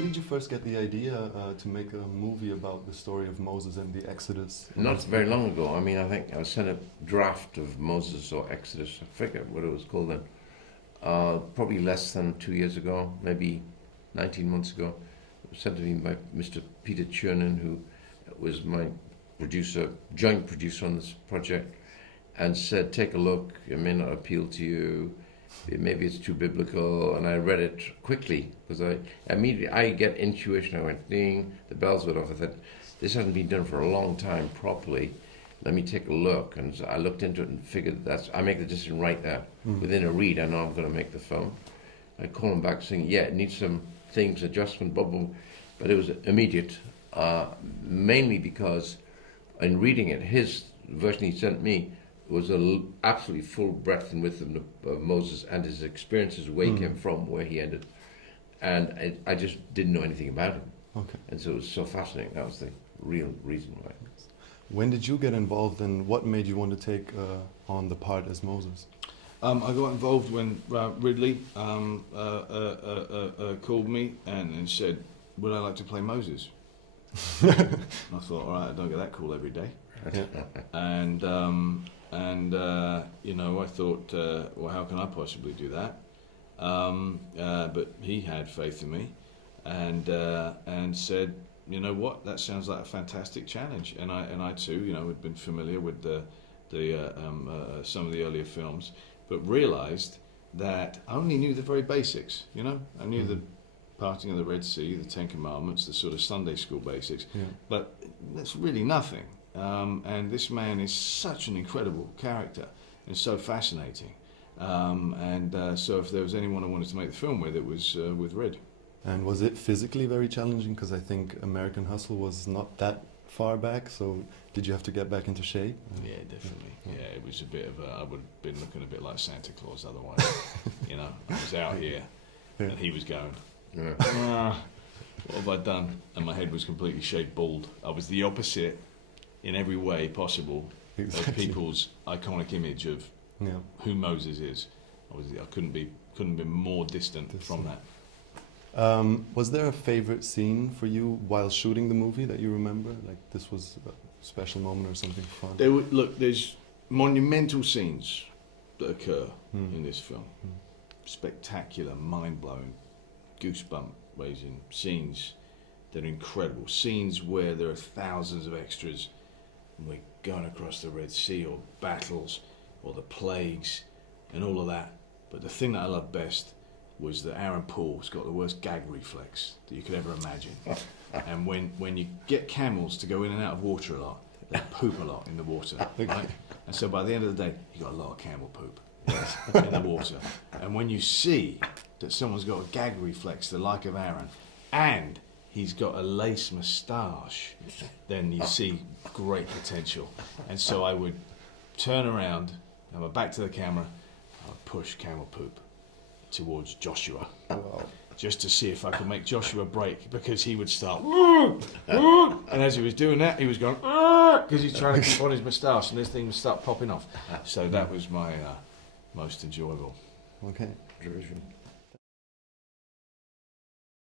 When did you first get the idea to make a movie about the story of Moses and the Exodus? Not very long ago. I mean, I think I sent a draft of Moses or Exodus, I forget what it was called then, probably less than 2 years ago, maybe 19 months ago. It was sent to me by Mr. Peter Chernin, who was my producer, joint producer on this project, and said, take a look, it may not appeal to you, maybe it's too biblical, and I read it quickly, because I get intuition, I went, ding, the bells went off, I thought, this hasn't been done for a long time properly, let me take a look, and so I looked into it and figured I make the decision right there. Within a read, I know I'm going to make the film. I call him back saying, yeah, it needs some things, adjustment, bubble, but it was immediate, mainly because in reading it, his version he sent me was absolutely full breadth and width of Moses and his experiences, where he came from, where he ended. And I just didn't know anything about him. Okay. And so it was so fascinating. That was the real reason why. When did you get involved and what made you want to take on the part as Moses? I got involved when Ridley called me and said, would I like to play Moses? And I thought, all right, I don't get that call every day. And you know, I thought, well, how can I possibly do that? But he had faith in me, and said, you know what, that sounds like a fantastic challenge. And I too, you know, had been familiar with some of the earlier films, but realised that I only knew the very basics. You know, I knew the parting of the Red Sea, the Ten Commandments, the sort of Sunday school basics, but that's really nothing. And this man is such an incredible character and so fascinating. So if there was anyone I wanted to make the film with, it was with Red. And was it physically very challenging? Because I think American Hustle was not that far back, so did you have to get back into shape? Yeah, definitely. Yeah, it was a bit of I would have been looking a bit like Santa Claus otherwise. You know, I was out here and he was going, what have I done? And my head was completely shaved bald. I was the opposite in every way possible of people's iconic image of who Moses is. I couldn't be more distant from that. Was there a favorite scene for you while shooting the movie that you remember? Like this was a special moment or something fun? There's monumental scenes that occur in this film. Spectacular, mind-blowing, goosebump-raising scenes that are incredible. Scenes where there are thousands of extras and we're going across the Red Sea, or battles, or the plagues, and all of that. But the thing that I loved best was that Aaron Paul's got the worst gag reflex that you could ever imagine. And when you get camels to go in and out of water a lot, they poop a lot in the water, right? And so by the end of the day, you got a lot of camel poop in the water. And when you see that someone's got a gag reflex the like of Aaron, and he's got a lace moustache, then you see great potential. And so I would turn around, and my back to the camera, I would push camel poop towards Joshua, just to see if I could make Joshua break, because he would start, and as he was doing that, he was going, because he's trying to keep on his moustache, and this thing would start popping off. So that was my most enjoyable. Okay. Tradition.